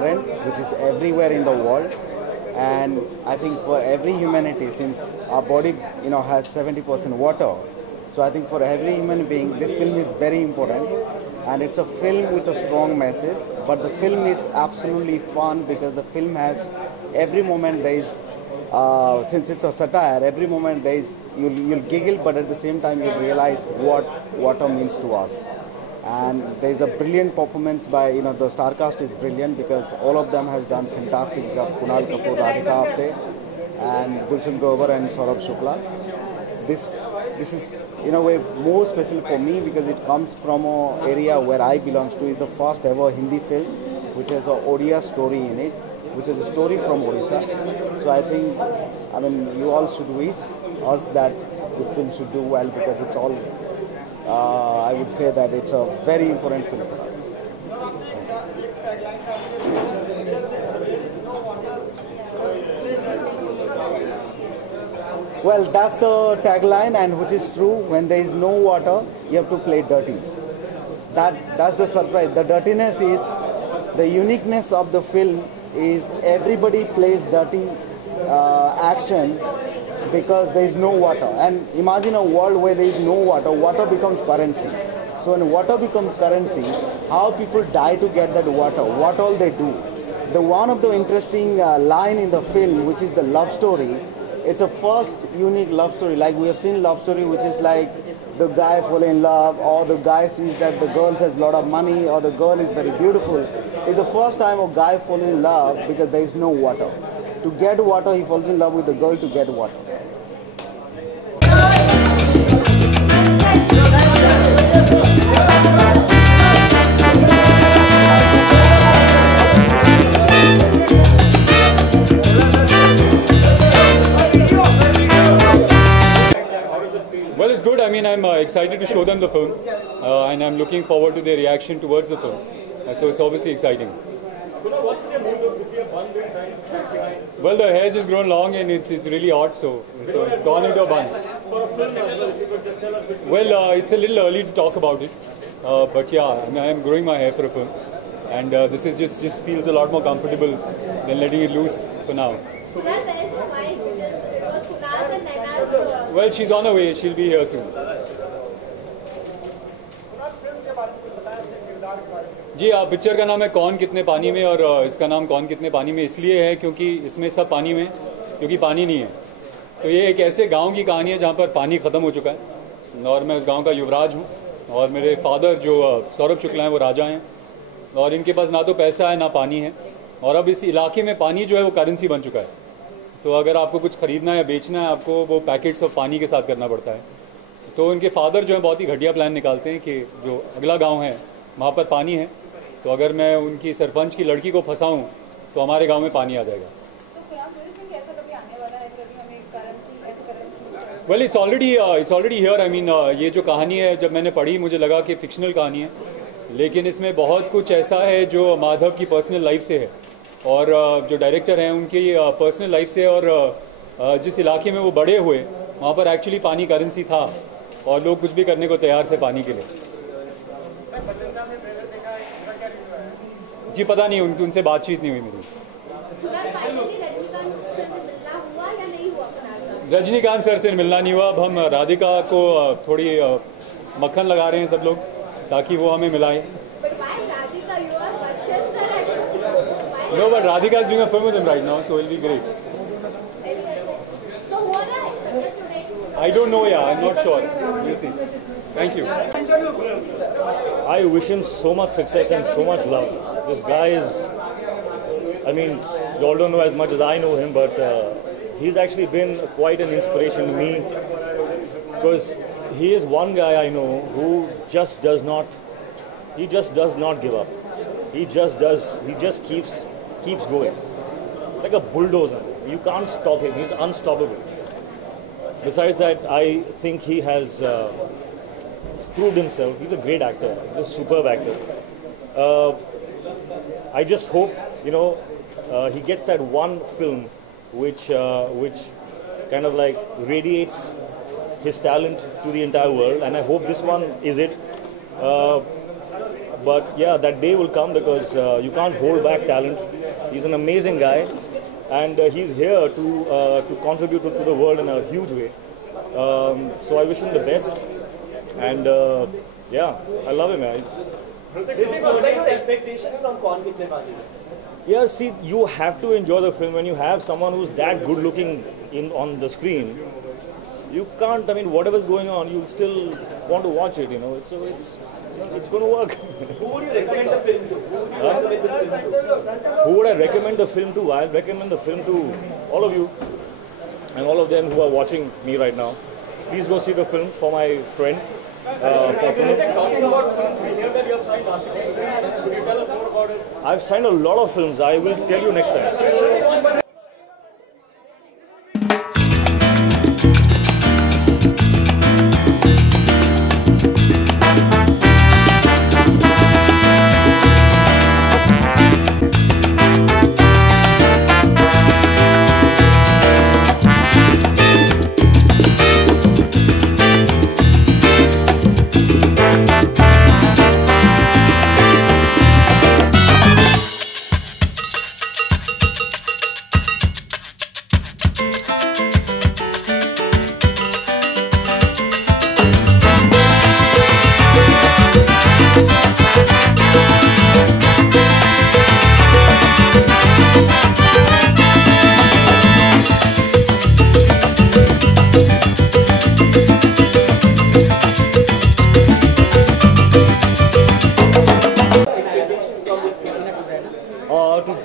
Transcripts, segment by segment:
current which is everywhere in the world. And I think for every humanity, since our body has 70% water, so I think for every human being this film is very important. And it's a film with a strong message, but the film is absolutely fun because the film has every moment there is since it's a satire, every moment there is you'll giggle, but at the same time you'll realize what water means to us. And there is a brilliant performance by the star cast is brilliant because all of them has done fantastic job. Kunal Kapoor, Radhika Apte, and Gulshan Grover and Saurabh Shukla. This is in a way more special for me because it comes from an area where I belong to. Is the first ever Hindi film which has a Odia story in it, which is a story from Odisha. So I think, you all should wish us that this film should do well because it's all, I would say that it's a very important film for us. Well, that's the tagline, and which is true. When there is no water, you have to play dirty. That's the surprise. The dirtiness is the uniqueness of the film. Is everybody plays dirty action because there is no water. And imagine a world where there is no water. Water becomes currency. So when water becomes currency, how people die to get that water? What all they do? The one of the interesting line in the film, which is the love story. It's a first unique love story. Like we have seen love story, which is like the guy fall in love, or the guy sees that the girl has a lot of money, or the girl is very beautiful. It's the first time a guy falls in love because there is no water. To get water, he falls in love with the girl to get water. Well, it's good. I'm excited to show them the film, and I'm looking forward to their reaction towards the film. So it's obviously exciting. Well, the hair has grown long and it's really hot, so it's gone into a bun. Well, it's a little early to talk about it, but yeah, I'm growing my hair for a film, and this is just feels a lot more comfortable than letting it loose for now. Well, she's on her way. She'll be here soon. जी picture का नाम है कौन कितने पानी में, और इसका नाम कौन कितने पानी में इसलिए है क्योंकि इसमें सब पानी में, क्योंकि पानी नहीं है। तो ये एक ऐसे गांव की कहानी है जहां पर पानी ख़त्म हो चुका है, और मैं उस गांव का युवराज हूं, और मेरे फादर जो सौरभ शुक्ला हैं वो राजा हैं, और इनके पास ना तो पैसा है ना पानी है, और अब इस इलाके में पानी जो है वो करेंसी बन चुका है। तो अगर आपको कुछ ख़रीदना है या बेचना है, आपको वो पैकेट्स ऑफ पानी के साथ करना पड़ता है। तो इनके फादर जो है बहुत ही घटिया प्लान निकालते हैं कि जो अगला गाँव है वहाँ पर पानी है, तो अगर मैं उनकी सरपंच की लड़की को फंसाऊं तो हमारे गांव में पानी आ जाएगा। Well it's already here. ये जो कहानी है जब मैंने पढ़ी मुझे लगा कि फिक्शनल कहानी है, लेकिन इसमें बहुत कुछ ऐसा है जो माधव की पर्सनल लाइफ से है, और जो डायरेक्टर हैं उनकी पर्सनल लाइफ से, और जिस इलाके में वो बड़े हुए वहाँ पर एक्चुअली पानी करेंसी था और लोग कुछ भी करने को तैयार थे पानी के लिए। जी पता नहीं, उनसे बातचीत नहीं हुई मेरी। रजनीकांत सर से मिलना नहीं हुआ। अब हम राधिका को थोड़ी मक्खन लगा रहे हैं सब लोग ताकि वो हमें मिलाएं। No, but Radhika is doing a film with him right now, so it'll be great. I don't know, yeah, I'm not sure. We'll see. Thank you. I wish him so much success and so much love. This guy is, you all don't know as much as I know him, but he's actually been quite an inspiration to me, because he is one guy I know who just does not give up. He just keeps going. It's like a bulldozer. You can't stop him. He's unstoppable. Besides that, I think he has proved himself. He's a great actor. He's a superb actor. I just hope, he gets that one film which kind of like radiates his talent to the entire world, and I hope this one is it. But yeah, that day will come because you can't hold back talent. He's an amazing guy, and he's here to contribute to the world in a huge way. So I wish him the best, and yeah, I love him, guys. Expectations from Kaun Kitne Paani Mein? Yeah, see, you have to enjoy the film when you have someone who's that good looking on the screen. You can't, I mean, whatever's going on, you'll still want to watch it, you know. So it's going to work. Who would you recommend the film to? Who would I recommend the film to? I'll recommend the film to all of you and all of them who are watching me right now. Please go see the film for my friend. I've signed a lot of films. I will tell you next time.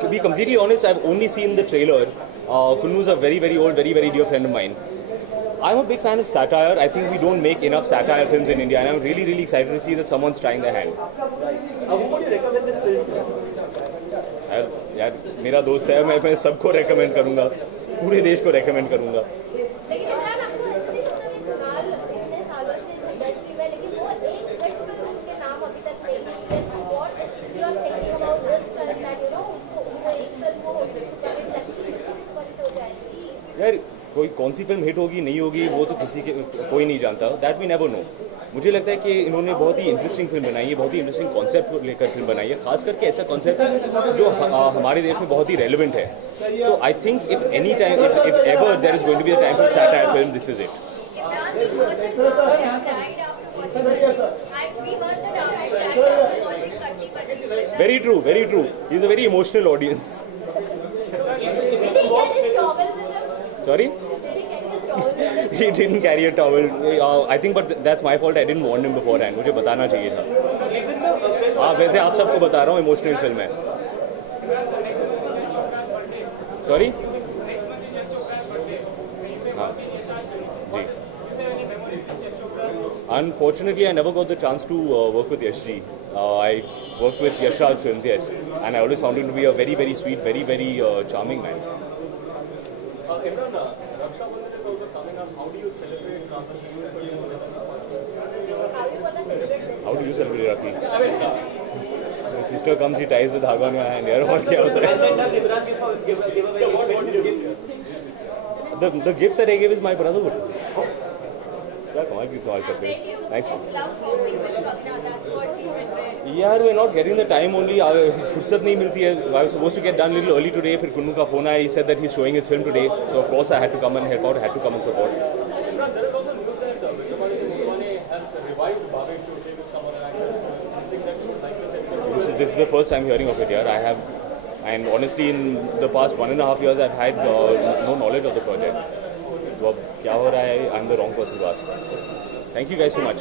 To be completely honest, I've only seen the trailer. Kunnu's a very, very old, very, very dear friend of mine. I'm a big fan of satire. I think we don't make enough satire films in India, and I'm really, really excited to see that someone's trying their hand. Who would you recommend this film to? यार मेरा दोस्त है, मैं सबको recommend करूँगा, पूरे देश को recommend करूँगा. लेकिन इमरान आपको इसलिए कुणाल इतने सालों से इस इंडस्ट्री में, लेकिन वो एक हिट फिल्म उनके नाम अभी तक नहीं है. What you are thinking about this film that you know उनको एक फिल्म को सुपर हिट लगती है, सुपर हिट हो जाएगी? यार कोई कौन सी फिल्म हिट होगी नहीं होगी वो तो कोई नहीं जानता. That we never know. मुझे लगता है कि इन्होंने बहुत ही इंटरेस्टिंग फिल्म बनाई है, बहुत ही इंटरेस्टिंग कॉन्सेप्ट को लेकर फिल्म बनाई है, खास करके ऐसा कॉन्सेप्ट जो हमारे देश में बहुत ही रेलेवेंट है. तो I think if any time if ever there is going to be a time for satire film, this is it. Very true, very true. He's a very emotional audience. Sorry? He didn't carry a towel. I think, but that's my fault. I didn't warn him beforehand. मुझे बताना चाहिए था. हाँ, वैसे आप सबको बता रहा हूँ, इमोशनल फिल्म है. Sorry? हाँ, जी. Unfortunately, I never got the chance to work with Yash ji. I worked with Yash Raj Films, yes, and I always found him to be a very, very sweet, very, very charming man. How do you celebrate Rakhi? My sister comes, she ties the dhaga in my hand. यार और क्या होता है? The gift that I gave is my brotherhood. क्या कमाल की सवाल करते हैं? Nice. यार we're not getting the time only. फुर्सत नहीं मिलती है. I was supposed to get done a little early today. फिर कुन्नू का फोन आया. He said that he's showing his film today. So of course I had to come and help out. I had to come and support. This is the first time hearing of it here. I have, and honestly, in the past 1.5 years, I've had no knowledge of the project. So, अब क्या हो रहा है? I'm the wrong person to ask. Thank you guys so much.